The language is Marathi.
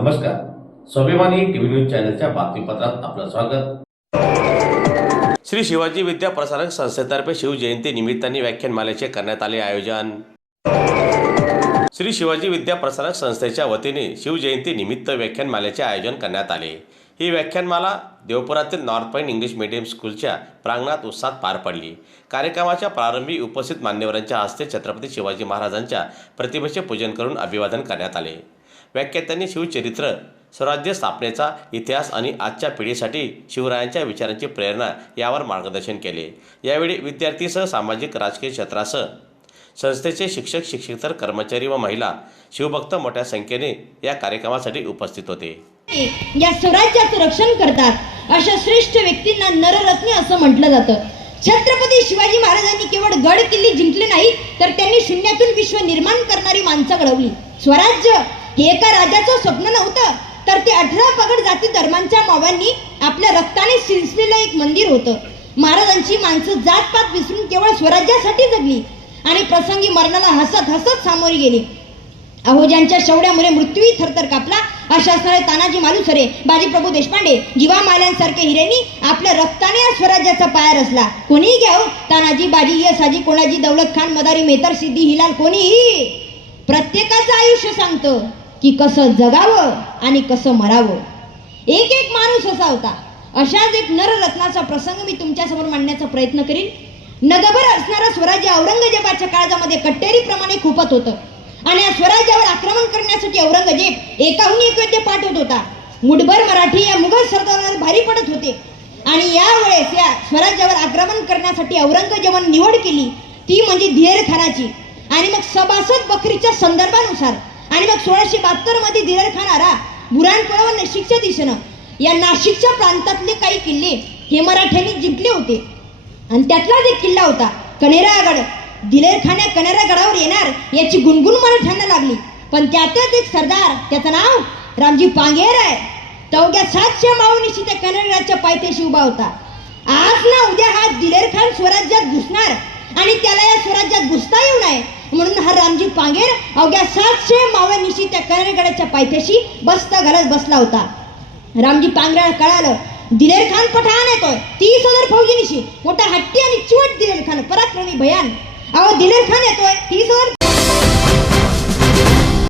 नमस्कार. स्वाभिमानी टीव्ही न्यूज चॅनलच्या बातमीपत्रात आपलं स्वागत. श्री शिवाजी विद्या प्रसारक संस्थेतर्फे शिवजयंती निमित्ताने व्याख्यानमालेचे करण्यात आले आयोजन. श्री शिवाजी विद्या प्रसारक संस्थेच्या वतीने शिवजयंती निमित्त व्याख्यानमालेचे आयोजन करण्यात आले. ही व्याख्यानमाला देवपुरातील नॉर्थ पॉइंट इंग्लिश मीडियम स्कूलच्या प्रांगणात उत्साहात पार पडली. कार्यक्रमाच्या प्रारंभी उपस्थित मान्यवरांच्या हस्ते छत्रपती शिवाजी महाराजांच्या प्रतिमेचे पूजन करून अभिवादन करण्यात आले. व्याख्यात्यांनी शिवचरित्र, स्वराज्य स्थापनेचा इतिहास आणि आजच्या पिढीसाठी शिवरायांच्या विचारांची प्रेरणा यावर मार्गदर्शन केले. यावेळी विद्यार्थीसह सामाजिक राजकीय क्षेत्रासह संस्थेचे शिक्षक, शिक्षकेतर कर्मचारी व महिला शिवभक्त मोठ्या संख्येने या कार्यक्रमासाठी उपस्थित होते. या स्वराज्याचं रक्षण करतात अशा श्रेष्ठ व्यक्तींना नररत्ने असं म्हटलं जातं. छत्रपती शिवाजी महाराजांनी केवळ गड किल्ले जिंकले नाहीत, तर त्यांनी शून्यातून विश्व निर्माण करणारी माणसं घडवली. स्वराज्य हे एका राजाचं स्वप्न नव्हतं, तर ते 18 पगड जाती धर्मांच्या मावांनी आपल्या रक्ताने शिरलेलं एक मंदिर होतं. महाराजांची माणसं जातपात विसरून केवळ स्वराज्यासाठी जगली आणि प्रसंगी मरणाला हसत हसत सामोरी गेली. अहोज्यांच्या शौर्यामुळे मृत्यूही थरथर कापला. अशा असणारे तानाजी मालुसरे, बाजीप्रभू देशपांडे, जीवा माल्यांसारखे हिरेंनी आपल्या रक्ताने या स्वराज्याचा पाया रचला. कोणीही घ्याव, तानाजी, बाजी, यसाजी, कोणाजी, दौलत खान, मदारी, मेहतर, सिद्धी, हिलाल, कोणीही, प्रत्येकाचं आयुष्य सांगतं की कसं जगावं आणि कसं मरावं. एक एक माणूस असा होता. अशाच एक नररत्नाचा प्रसंग मी तुमच्यासमोर मांडण्याचा प्रयत्न करीन. नगभर असणारं स्वराज्य औरंगजेबाच्या काळामध्ये कट्टेरीप्रमाणे खुपत होतं आणि या स्वराज्यावर आक्रमण करण्यासाठी औरंगजेब एकाहून एक योद्धे पाठवत होता. मुठभर मराठी या मुघल सरदारांवर भारी पडत होते आणि यावेळेस या स्वराज्यावर आक्रमण करण्यासाठी औरंगजेबाने निवड केली ती म्हणजे दिलेर खानाची. आणि मग सभासद बकरीच्या संदर्भानुसार आणि मग 1672 मध्ये दिलेर खान आरा, बुराणपुरा व नाशिकच्या दिशेनं या नाशिकच्या प्रांतातले काही किल्ले हे मराठ्यांनी जिंकले होते. आणि त्यातलाच एक किल्ला होता कणेरागड. दिलेर खान या कणेरा गडावर येणार याची गुणगुण मराठ्यांना लागली, पण त्यातच एक सरदार, त्याचं नाव रामजी पांगेर आहे. अवघ्या 700 मावळीशी त्या कणेराच्या पायथ्याशी उभा होता. आज ना उद्या हा दिलेर खान स्वराज्यात घुसणार आणि त्याला या स्वराज्यात घुसता येऊ नये म्हणून हा रामजी पांगेर अवघ्या 700 मावळीशी त्या कणेरगडाच्या पायथ्याशी बस्ता घालत बसला होता. रामजी पांगेराला कळालं दिलेर खान पठाण येतोय. 30,000 फौजीनिशी, मोठा हट्टी आणि चिवट दिलेर खान, पराक्रमी भयान. अहो दिलेर खान येतोय, 30,000